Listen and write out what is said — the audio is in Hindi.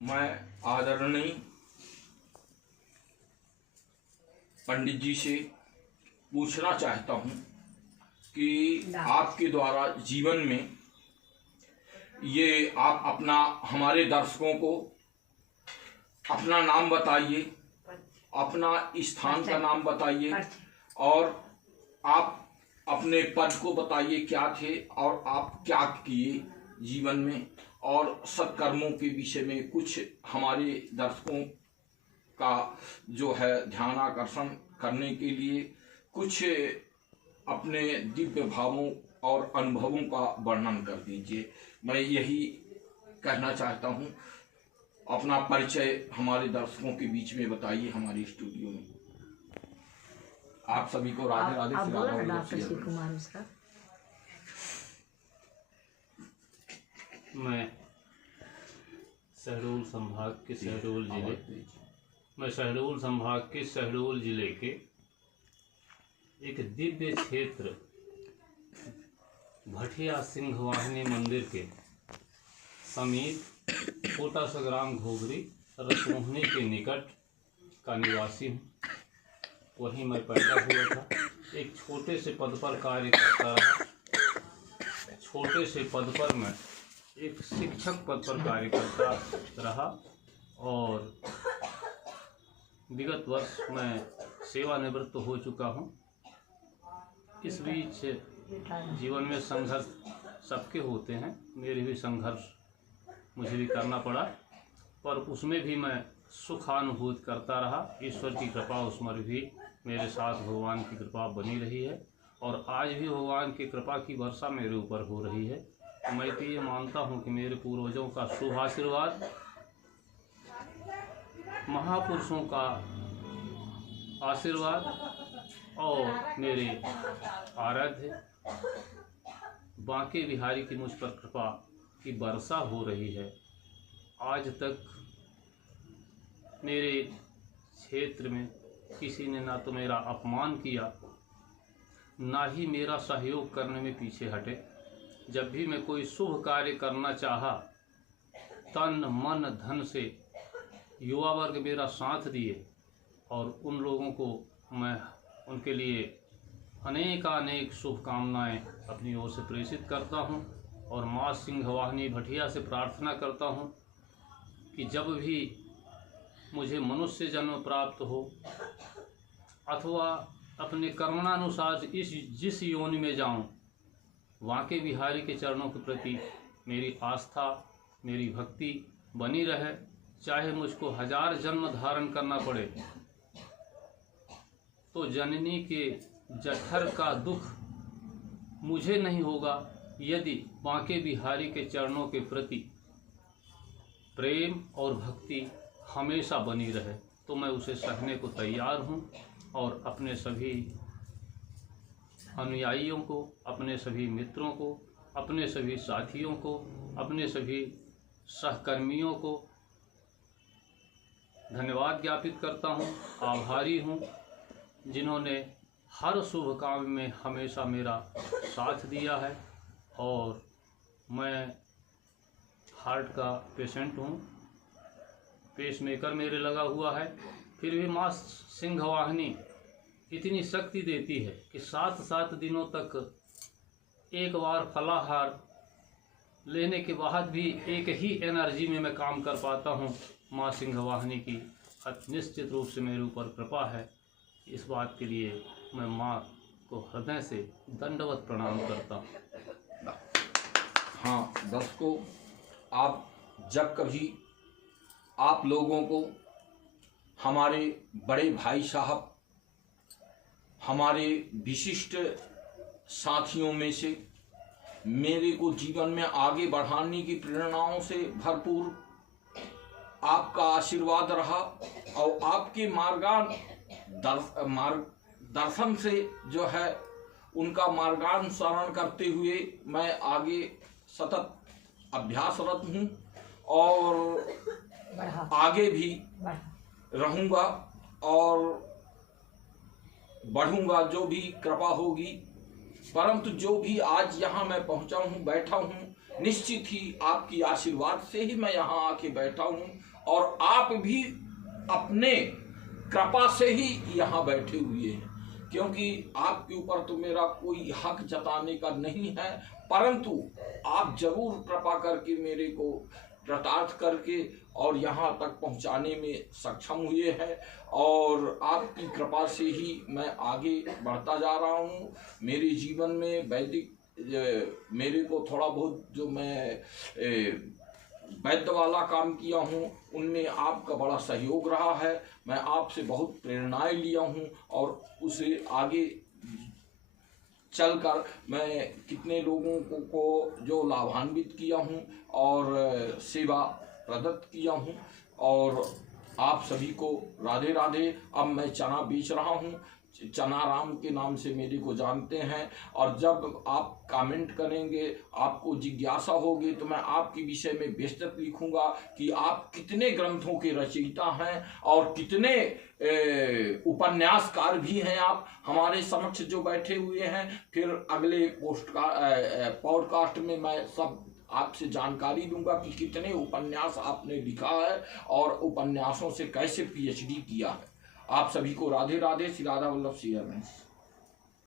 मैं आदरणीय पंडित जी से पूछना चाहता हूँ कि आपके द्वारा जीवन में ये आप अपना हमारे दर्शकों को अपना नाम बताइए, अपना स्थान का नाम बताइए और आप अपने पद को बताइए क्या थे और आप क्या किए जीवन में, और सत्कर्मों के विषय में कुछ हमारे दर्शकों का जो है ध्यान आकर्षण करने के लिए कुछ अपने दिव्य भावों और अनुभवों का वर्णन कर दीजिए। मैं यही कहना चाहता हूँ। अपना परिचय हमारे दर्शकों के बीच में बताइए हमारे स्टूडियो में। आप सभी को राधे राधे। मैं शहडोल संभाग के शहडोल जिले के एक दिव्य क्षेत्र भटिया सिंह वाहिनी मंदिर के समीप छोटा सा ग्राम घोघरी रसमोहनी के निकट का निवासी हूँ। वहीं मैं पैदा हुआ था। एक छोटे से पद पर कार्य करता रहा। छोटे से पद पर मैं एक शिक्षक पद पर कार्य करता रहा और विगत वर्ष मैं सेवानिवृत्त हो चुका हूँ। इस बीच जीवन में संघर्ष सबके होते हैं, मेरे भी संघर्ष मुझे भी करना पड़ा, पर उसमें भी मैं सुखानुभूत करता रहा। ईश्वर की कृपा उसमें भी मेरे साथ भगवान की कृपा बनी रही है और आज भी भगवान की कृपा की वर्षा मेरे ऊपर हो रही है। तो मैं तो ये मानता हूँ कि मेरे पूर्वजों का शुभ आशीर्वाद, महापुरुषों का आशीर्वाद और मेरे आराध्य बांके बिहारी की मुझ पर कृपा की वर्षा हो रही है। आज तक मेरे क्षेत्र में किसी ने ना तो मेरा अपमान किया, ना ही मेरा सहयोग करने में पीछे हटे। जब भी मैं कोई शुभ कार्य करना चाहा, तन मन धन से युवा वर्ग मेरा साथ दिए और उन लोगों को मैं उनके लिए अनेकानेक शुभकामनाएं अपनी ओर से प्रेषित करता हूं और माँ सिंह वाहिनी भटिया से प्रार्थना करता हूं कि जब भी मुझे मनुष्य जन्म प्राप्त हो अथवा अपने कर्मानुसार जिस योनि में जाऊं, बांके बिहारी के चरणों के प्रति मेरी आस्था, मेरी भक्ति बनी रहे। चाहे मुझको 1000 जन्म धारण करना पड़े तो जननी के जठर का दुख मुझे नहीं होगा यदि बांके बिहारी के चरणों के प्रति प्रेम और भक्ति हमेशा बनी रहे, तो मैं उसे सहने को तैयार हूँ और अपने सभी अनुयायियों को, अपने सभी मित्रों को, अपने सभी साथियों को, अपने सभी सहकर्मियों को धन्यवाद ज्ञापित करता हूँ। आभारी हूँ जिन्होंने हर शुभ काम में हमेशा मेरा साथ दिया है। और मैं हार्ट का पेशेंट हूँ, पेसमेकर मेरे लगा हुआ है, फिर भी माँ सिंह वाहिनी इतनी शक्ति देती है कि 7 दिनों तक एक बार फलाहार लेने के बाद भी एक ही एनर्जी में मैं काम कर पाता हूँ। माँ सिंह वाहिनी की निश्चित रूप से मेरे ऊपर कृपा है। इस बात के लिए मैं माँ को हृदय से दंडवत प्रणाम करता हूँ। हाँ दर्शकों, आप जब कभी आप लोगों को हमारे बड़े भाई साहब, हमारे विशिष्ट साथियों में से मेरे को जीवन में आगे बढ़ाने की प्रेरणाओं से भरपूर आपका आशीर्वाद रहा और आपके मार्गदर्शन से जो है उनका मार्गानुसरण करते हुए मैं आगे सतत अभ्यासरत हूँ और आगे भी रहूँगा और बढ़ूँगा जो भी कृपा होगी। परंतु जो भी आज यहाँ मैं पहुँचा हूँ, बैठा हूँ, निश्चित ही आपकी आशीर्वाद से ही मैं यहाँ आके बैठा हूँ और आप भी अपने कृपा से ही यहाँ बैठे हुए हैं, क्योंकि आपके ऊपर तो मेरा कोई हक जताने का नहीं है, परंतु आप जरूर कृपा करके मेरे को कृतार्थ करके और यहाँ तक पहुँचाने में सक्षम हुए हैं और आपकी कृपा से ही मैं आगे बढ़ता जा रहा हूँ। मेरे जीवन में वैदिक मेरे को थोड़ा बहुत जो मैं वैद्य वाला काम किया हूँ उनमें आपका बड़ा सहयोग रहा है। मैं आपसे बहुत प्रेरणाएं लिया हूँ और उसे आगे चलकर मैं कितने लोगों को जो लाभान्वित किया हूँ और सेवा प्रदत्त किया हूँ। और आप सभी को राधे राधे। अब मैं चना बेच रहा हूँ, चना राम के नाम से मेरे को जानते हैं, और जब आप कमेंट करेंगे, आपको जिज्ञासा होगी, तो मैं आपके विषय में विस्तृत लिखूंगा कि आप कितने ग्रंथों के रचयिता हैं और कितने उपन्यासकार भी हैं आप हमारे समक्ष जो बैठे हुए हैं। फिर अगले पॉडकास्ट में मैं सब आपसे जानकारी दूंगा कि कितने उपन्यास आपने लिखा है और उपन्यासों से कैसे PhD किया है। आप सभी को राधे राधे। श्री राधा वल्लभ श्री हरि।